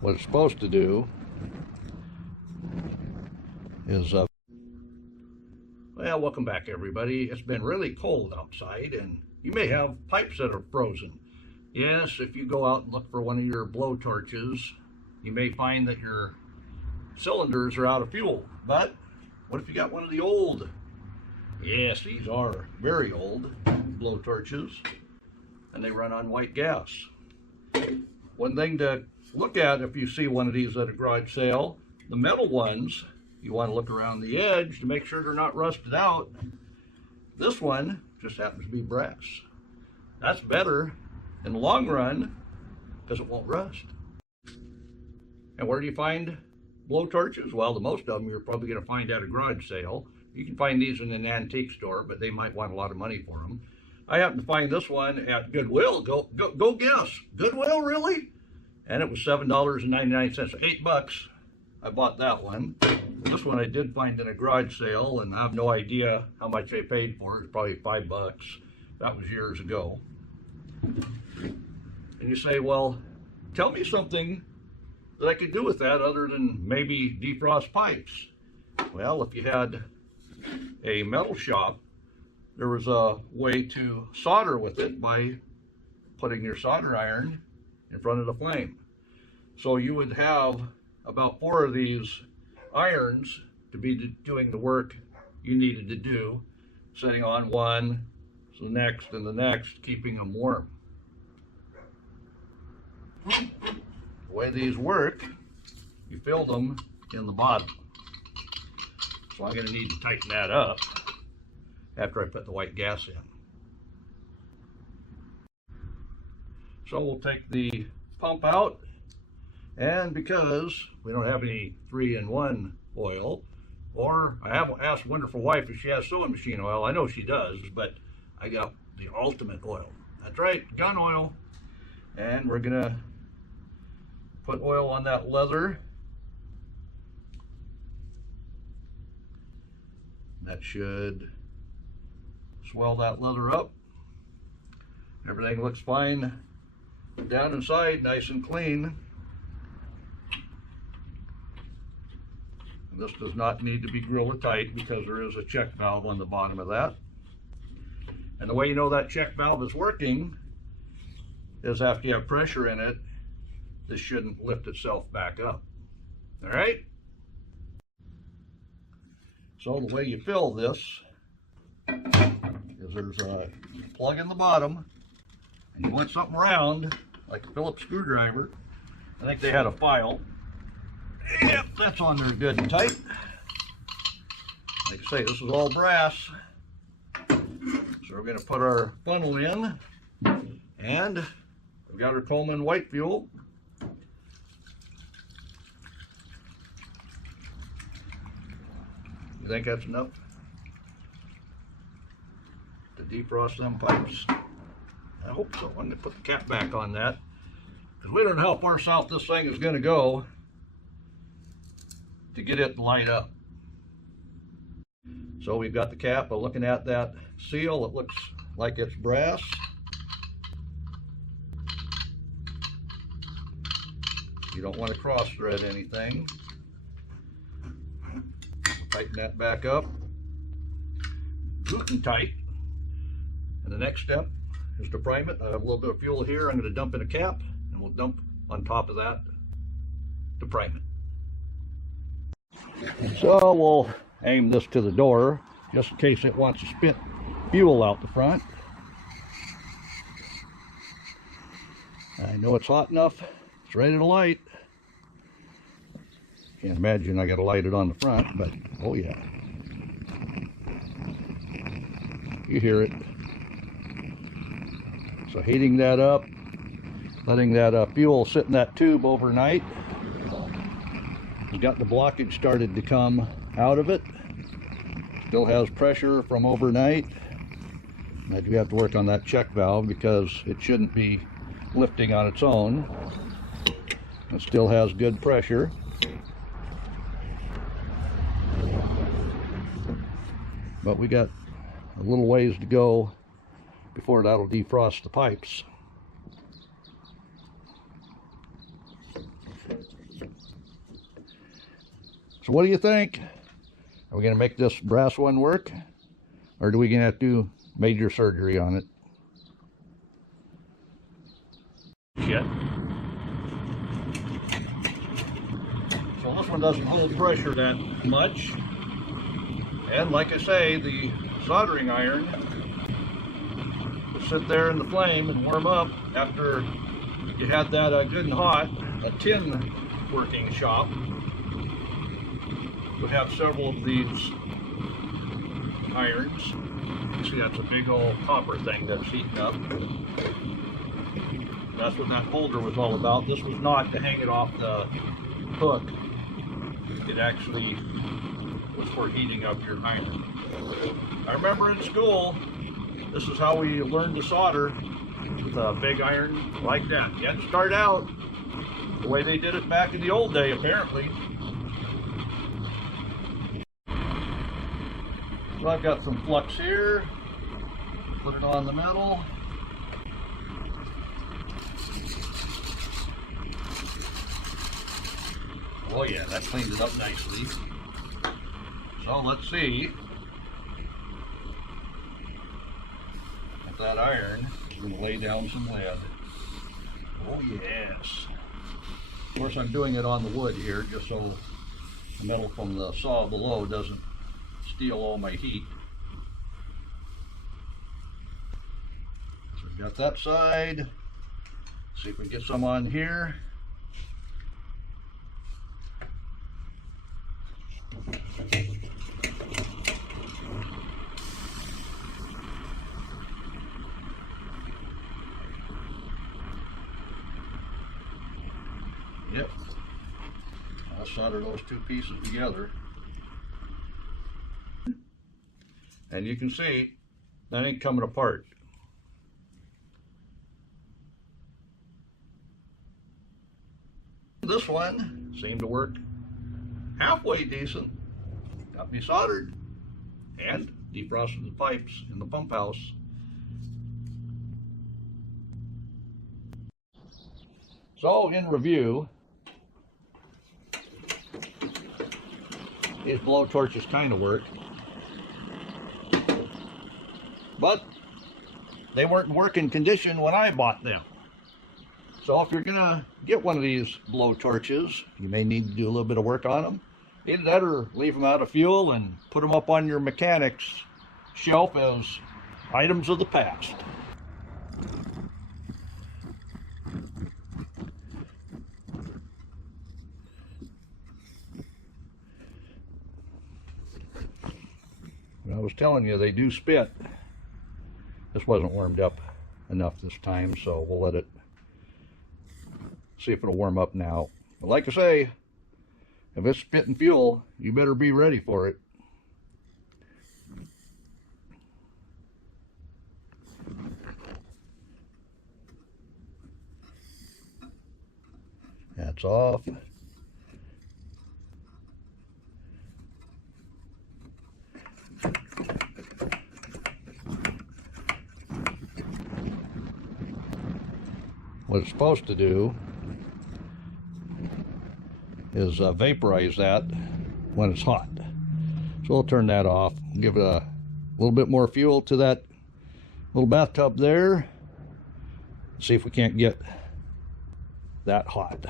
what it's supposed to do is well, welcome back everybody. It's been really cold outside and you may have pipes that are frozen. Yes, if you go out and look for one of your blow torches, you may find that your cylinders are out of fuel. But what if you got one of the old, yes, these are very old blow torches, and they run on white gas. One thing to look at if you see one of these at a garage sale, the metal ones, you want to look around the edge to make sure they're not rusted out. This one just happens to be brass. That's better in the long run because it won't rust. And where do you find blow torches? Well, the most of them you're probably going to find at a garage sale. You can find these in an antique store, but they might want a lot of money for them. I happened to find this one at Goodwill. Go guess. Goodwill, really? And it was $7.99, $8. I bought that one. This one I did find in a garage sale, and I have no idea how much I paid for it. It's probably $5. That was years ago. And you say, well, tell me something that I could do with that other than maybe defrost pipes. Well, if you had a metal shop, there was a way to solder with it by putting your solder iron in front of the flame. So you would have about 4 of these irons to be doing the work you needed to do, setting on one, so the next and the next, keeping them warm. The way these work, you fill them in the bottom. So I'm going to need to tighten that up after I put the white gas in. So we'll take the pump out, and because we don't have any 3-in-1 oil, or I haven't asked Wonderful Wife if she has sewing machine oil. I know she does, but I got the ultimate oil. That's right, gun oil. And we're gonna put oil on that leather. That should swell that leather up. Everything looks fine down inside, nice and clean. This does not need to be Gorilla tight because there is a check valve on the bottom of that. And the way you know that check valve is working is after you have pressure in it, this shouldn't lift itself back up. All right? So the way you fill this is there's a plug in the bottom, and you want something round, like a Phillips screwdriver. I think they had a file. Yep, that's on there good and tight. Like I say, this is all brass. So we're going to put our funnel in, and we've got our Coleman white fuel. You think that's enough to defrost them pipes? I hope so. I'm going to put the cap back on that, because we don't know how far south this thing is going to go to get it to light up. So we've got the cap, but looking at that seal, it looks like it's brass. You don't want to cross thread anything. Tighten that back up, good and tight. And the next step is to prime it. I have a little bit of fuel here. I'm going to dump in a cap, and we'll dump on top of that to prime it. So we'll aim this to the door just in case it wants to spit fuel out the front. I know it's hot enough. It's ready to light. Can't imagine I got to light it on the front, but oh yeah. You hear it. So heating that up, letting that fuel sit in that tube overnight. We've got the blockage started to come out of it. Still has pressure from overnight. I do have to work on that check valve because it shouldn't be lifting on its own. It still has good pressure. But we got a little ways to go before that'll defrost the pipes. So what do you think? Are we going to make this brass one work? Or are we going to have to do major surgery on it? Shit. So this one doesn't hold pressure that much. And like I say, the soldering iron will sit there in the flame and warm up after you had that good and hot. A tin working shop would have several of these irons. You see that's a big old copper thing that's heating up. That's what that holder was all about. This was not to hang it off the hook. It actually was for heating up your iron. I remember in school, this is how we learned to solder, with a big iron like that. You had to start out the way they did it back in the old day, apparently. So I've got some flux here. Put it on the metal. Oh yeah, that cleaned it up nicely. So let's see if that iron is going to lay down some lead. Oh yes. Of course I'm doing it on the wood here just so the metal from the saw below doesn't steal all my heat. So we've got that side. See if we can get some on here. Yep. I'll solder those two pieces together. And you can see that ain't coming apart. This one seemed to work halfway decent. Got me soldered and defrosted the pipes in the pump house. So in review, these blow torches kind of work, but they weren't in working condition when I bought them. So if you're gonna get one of these blow torches, you may need to do a little bit of work on them. Either that or leave them out of fuel and put them up on your mechanic's shelf as items of the past. I was telling you, they do spit. This wasn't warmed up enough this time, so we'll let it see if it'll warm up now. But like I say, if it's spitting fuel, you better be ready for it. That's off. What it's supposed to do is vaporize that when it's hot. So we'll turn that off, give it a little bit more fuel to that little bathtub there, see if we can't get that hot.